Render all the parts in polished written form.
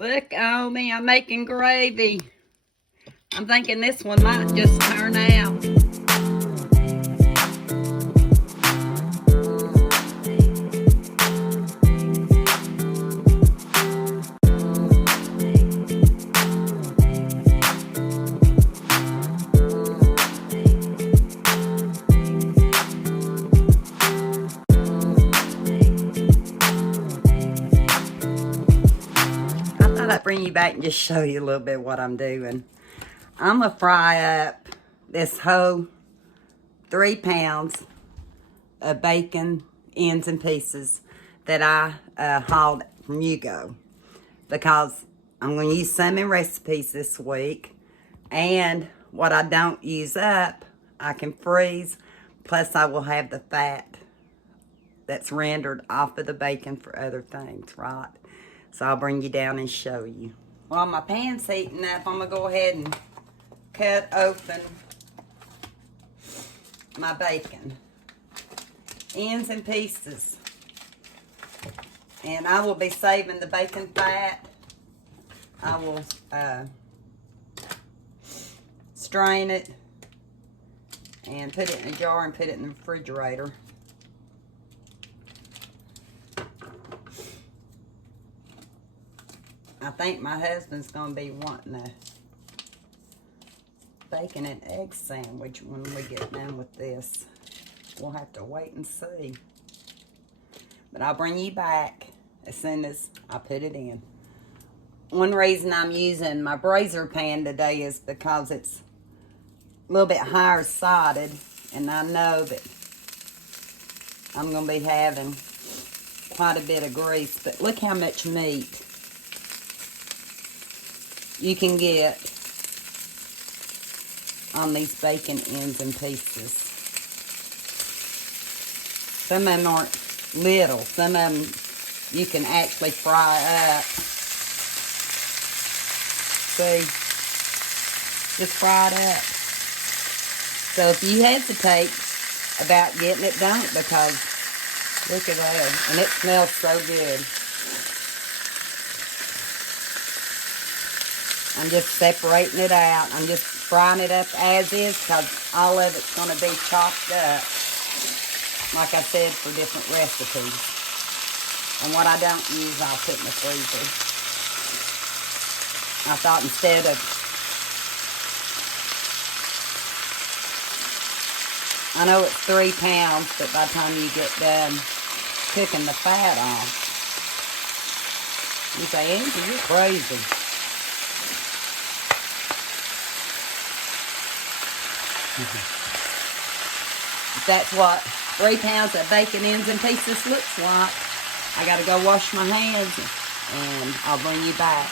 Look on me, I'm making gravy. I'm thinking this one might just turn out. I'd bring you back and just show you a little bit of what I'm doing. I'm gonna fry up this whole 3 pounds of bacon ends and pieces that I hauled from Yugo, because I'm gonna use some in recipes this week, and what I don't use up I can freeze, plus I will have the fat that's rendered off of the bacon for other things, right? So I'll bring you down and show you. While my pan's heating up, I'm going to go ahead and cut open my bacon. Ends and pieces. And I will be saving the bacon fat. I will strain it and put it in a jar and put it in the refrigerator. I think my husband's going to be wanting a bacon and egg sandwich when we get done with this. We'll have to wait and see. But I'll bring you back as soon as I put it in. One reason I'm using my brazier pan today is because it's a little bit higher sided, and I know that I'm going to be having quite a bit of grease. But look how much meat you can get on these bacon ends and pieces. Some of them aren't little. Some of them you can actually fry up. See? Just fry it up. So if you hesitate about getting it, don't, because look at that. And it smells so good. I'm just separating it out. I'm just frying it up as is, because all of it's going to be chopped up, like I said, for different recipes. And what I don't use, I'll put in the freezer. I thought instead of, I know it's 3 pounds, but by the time you get done cooking the fat off, you say, Angie, you're crazy. That's what 3 pounds of bacon ends and pieces looks like. I gotta go wash my hands and I'll bring you back.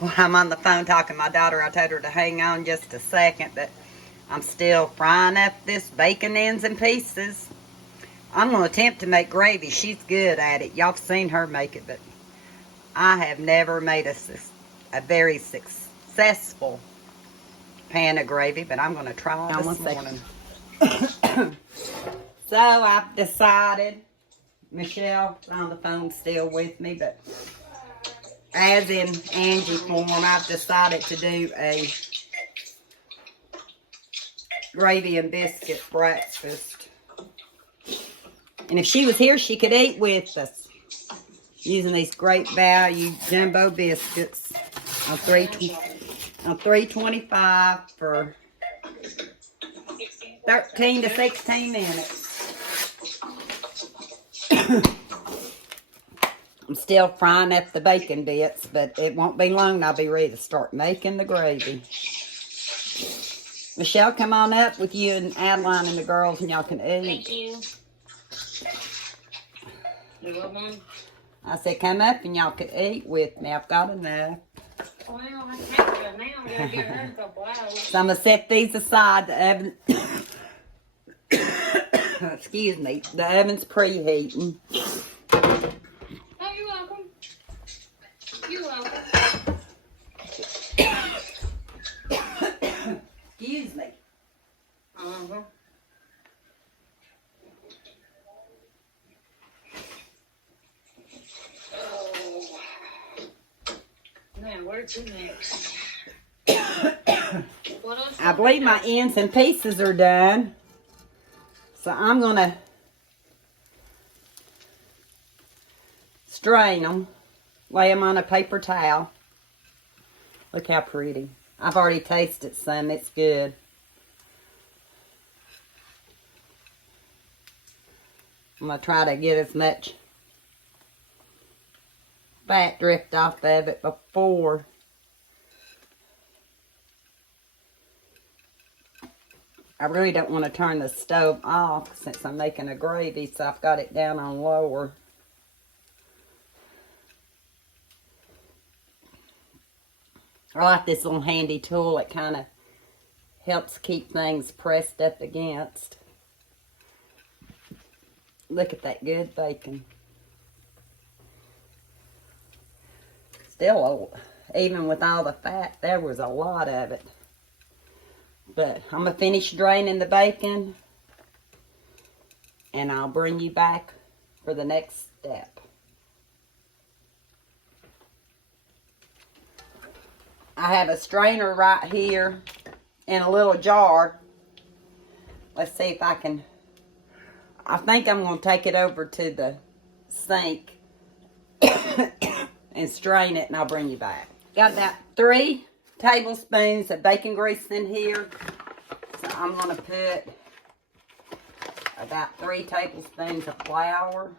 While I'm on the phone talking to my daughter, I told her to hang on just a second, but I'm still frying up this bacon ends and pieces. I'm gonna attempt to make gravy. She's good at it. Y'all have seen her make it, but I have never made a very successful pan of gravy, but I'm going to try this morning. So I've decided, Michelle's on the phone still with me, but as in Angie form, I've decided to do a gravy and biscuit breakfast. And if she was here, she could eat with us, using these great value jumbo biscuits on $3.25 for 13 to 16 minutes. I'm still frying up the bacon bits, but it won't be long and I'll be ready to start making the gravy. Michelle, come on up with you and Adeline and the girls, and y'all can eat. Thank you. You want one? I said, come up and y'all can eat with me. I've got enough. Well, I can't do it now. I'm going to get her in a couple hours. So I'm going to set these aside. The oven, excuse me, the oven's preheating. Oh, you're welcome. You're welcome. Excuse me. Uh-huh. to next? What else? I believe my ends and pieces are done. So I'm going to strain them, lay them on a paper towel. Look how pretty. I've already tasted some. It's good. I'm going to try to get as much fat drift off of it before I really don't want to turn the stove off since I'm making a gravy, so I've got it down on lower. I like this little handy tool. It kind of helps keep things pressed up against. Look at that good bacon. Still, even with all the fat, there was a lot of it. But I'm going to finish draining the bacon, and I'll bring you back for the next step. I have a strainer right here in a little jar. Let's see if I can. I think I'm going to take it over to the sink and strain it, and I'll bring you back. Got about 3 tablespoons of bacon grease in here. So I'm going to put about 3 tablespoons of flour.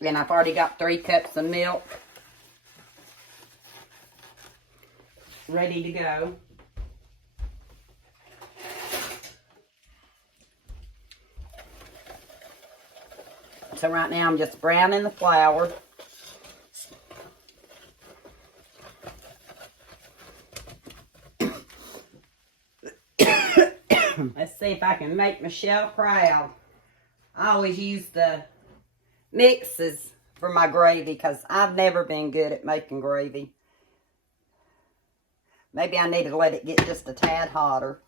And I've already got 3 cups of milk ready to go. So right now I'm just browning the flour. Let's see if I can make Michelle proud. I always use the mixes for my gravy because I've never been good at making gravy. Maybe I need to let it get just a tad hotter.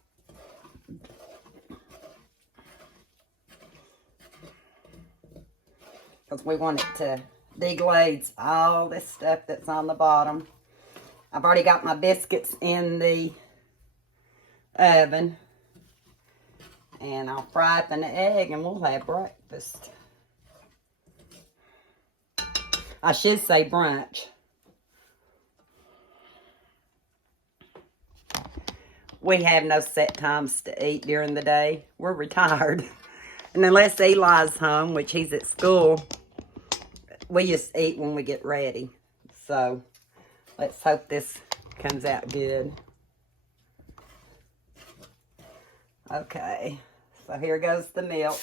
Because we want it to deglaze all this stuff that's on the bottom. I've already got my biscuits in the oven. And I'll fry up an egg and we'll have breakfast. I should say brunch. We have no set times to eat during the day. We're retired. And unless Eli's home, which he's at school, we just eat when we get ready. So let's hope this comes out good. Okay, so here goes the milk.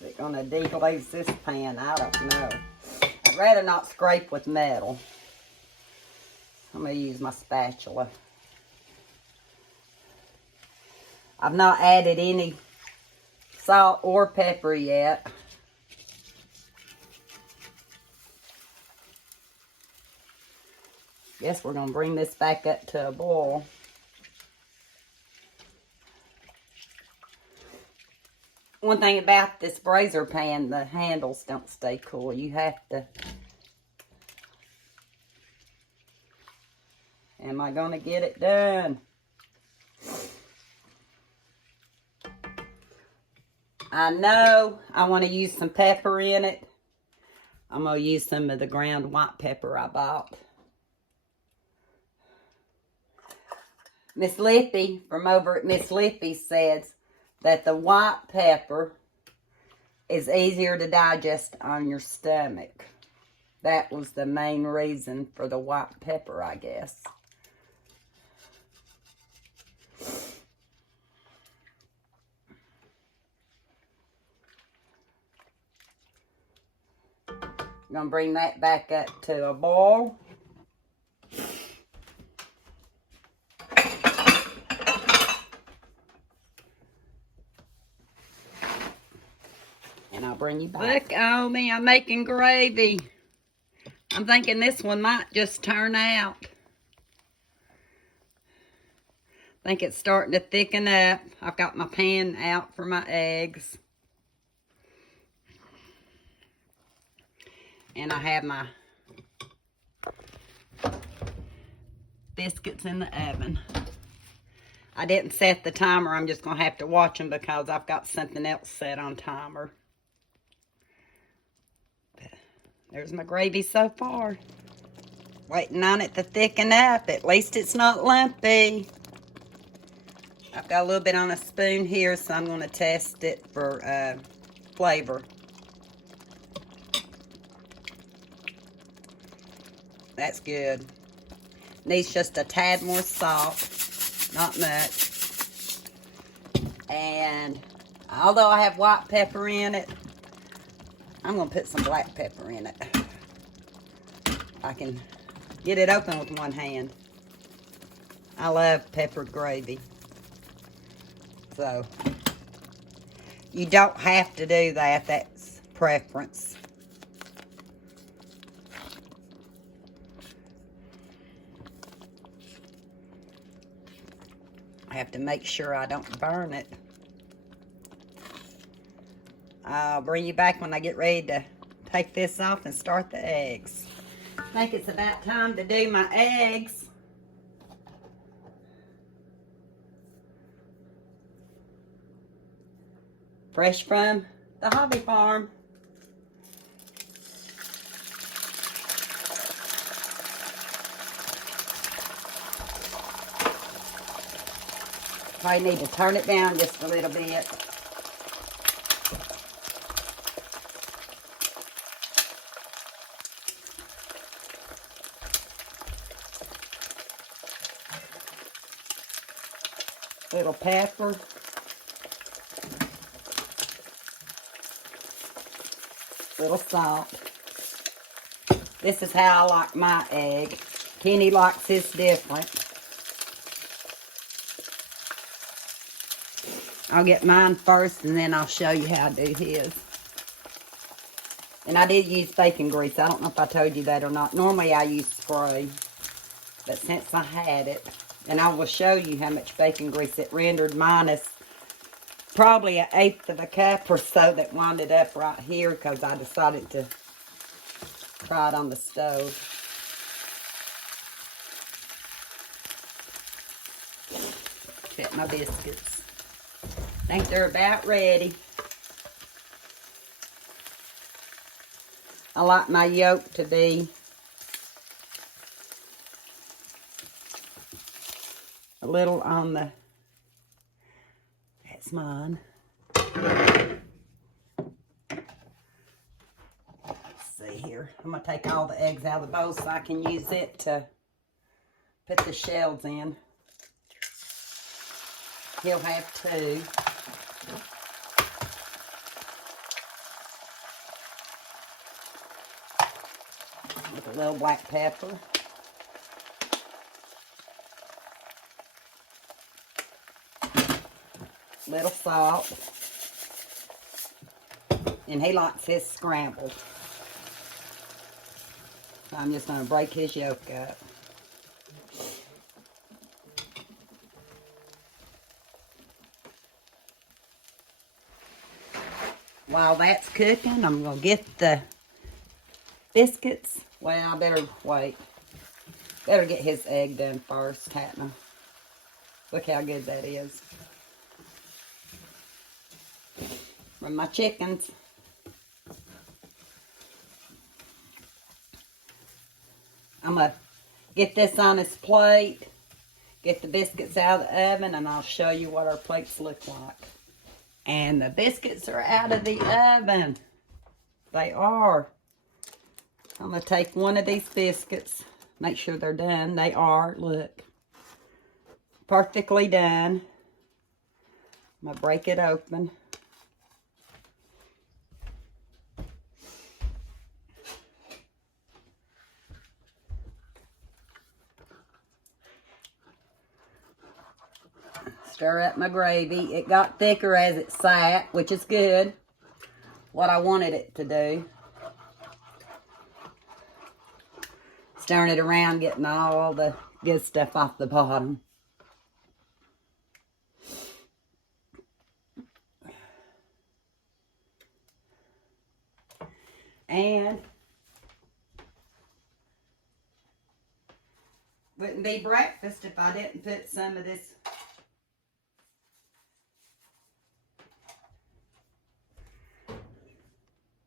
Is it gonna deglaze this pan? I don't know. I'd rather not scrape with metal. I'm gonna use my spatula. I've not added any salt or pepper yet. Guess we're gonna bring this back up to a boil. One thing about this brazier pan, the handles don't stay cool. You have to. Am I gonna get it done? I know I want to use some pepper in it. I'm gonna use some of the ground white pepper I bought. Miss Lippy from over at Miss Lippy says that the white pepper is easier to digest on your stomach. That was the main reason for the white pepper, I guess. I'm going to bring that back up to a boil. And I'll bring you back. Look, oh me, I'm making gravy. I'm thinking this one might just turn out. think it's starting to thicken up. I've got my pan out for my eggs. And I have my biscuits in the oven. I didn't set the timer. I'm just going to have to watch them because I've got something else set on timer. But there's my gravy so far. Waiting on it to thicken up. At least it's not lumpy. I've got a little bit on a spoon here, so I'm going to test it for flavor. That's good. Needs just a tad more salt. Not much. And although I have white pepper in it, I'm going to put some black pepper in it. I can get it open with one hand. I love peppered gravy. So, you don't have to do that. That's preference. I have to make sure I don't burn it. I'll bring you back when I get ready to take this off and start the eggs. I think it's about time to do my eggs. Fresh from the hobby farm. Probably need to turn it down just a little bit. Little pepper. Little salt. This is how I like my egg. Kenny likes his different. I'll get mine first and then I'll show you how to do his. And I did use bacon grease. I don't know if I told you that or not. Normally I use spray. But since I had it, and I will show you how much bacon grease it rendered, minus probably 1/8 of a cup or so that winded up right here because I decided to try it on the stove. Fit my biscuits. Think they're about ready. I like my yolk to be a little on the, that's mine. Let's see here. I'm going to take all the eggs out of the bowl so I can use it to put the shells in. He'll have 2. With a little black pepper. Little salt. And he likes his scrambled. So I'm just going to break his yolk up. While that's cooking, I'm going to get the biscuits. Well, I better wait. Better get his egg done first, hadn't I? Look how good that is. From my chickens. I'm going to get this on his plate. Get the biscuits out of the oven, and I'll show you what our plates look like. And the biscuits are out of the oven. They are. I'm going to take one of these biscuits. Make sure they're done. They are. Look. Perfectly done. I'm going to break it open. Stir up my gravy. It got thicker as it sat, which is good. What I wanted it to do. Stirring it around, getting all the good stuff off the bottom. And wouldn't be breakfast if I didn't put some of this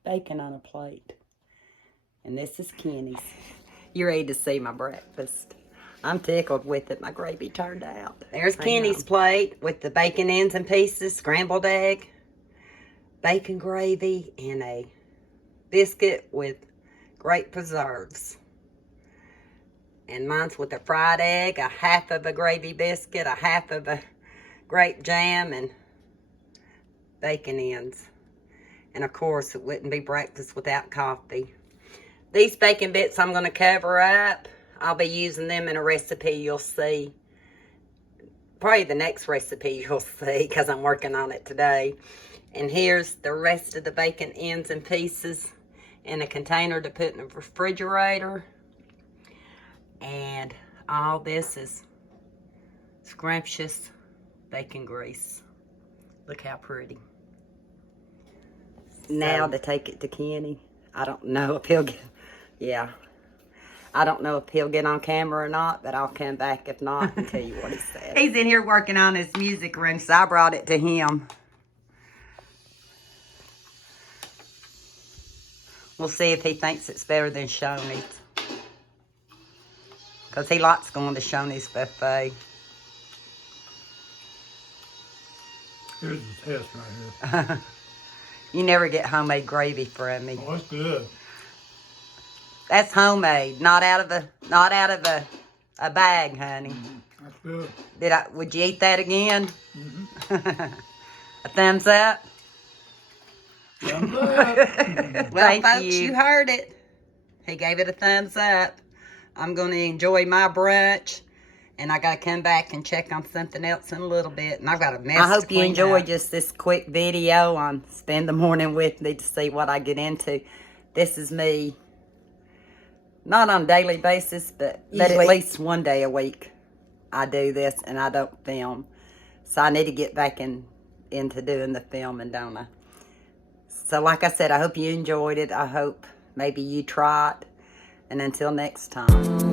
bacon on a plate. And this is Kenny's. You ready to see my breakfast? I'm tickled with it. My gravy turned out. There's Kenny's plate with the bacon ends and pieces, scrambled egg, bacon gravy, and a biscuit with great preserves. And mine's with a fried egg, a half of a gravy biscuit, a half of a grape jam, and bacon ends. And of course, it wouldn't be breakfast without coffee. These bacon bits I'm going to cover up. I'll be using them in a recipe you'll see. Probably the next recipe you'll see because I'm working on it today. And here's the rest of the bacon ends and pieces in a container to put in the refrigerator. And all this is scrumptious bacon grease. Look how pretty. Now to take it to Kenny. I don't know if he'll get, I don't know if he'll get on camera or not, but I'll come back if not and tell you what he said. He's in here working on his music room, so I brought it to him. We'll see if he thinks it's better than Shoney's. Because he likes going to Shoney's buffet. Here's the test right here. You never get homemade gravy from me. Oh, that's good. That's homemade, not out of a bag, honey. Mm-hmm. That's good. Would you eat that again? Mm-hmm. A thumbs up? Thumbs up. Well, folks, you heard it. He gave it a thumbs up. I'm going to enjoy my brunch. And I got to come back and check on something else in a little bit. And I've got a mess to clean up. I hope you enjoyed just this quick video on Spend the Morning With Me to see what I get into. This is me. Not on a daily basis, but at least one day a week. I do this and I don't film. So I need to get back into doing the filming, don't I? So like I said, I hope you enjoyed it. I hope maybe you try it. And until next time.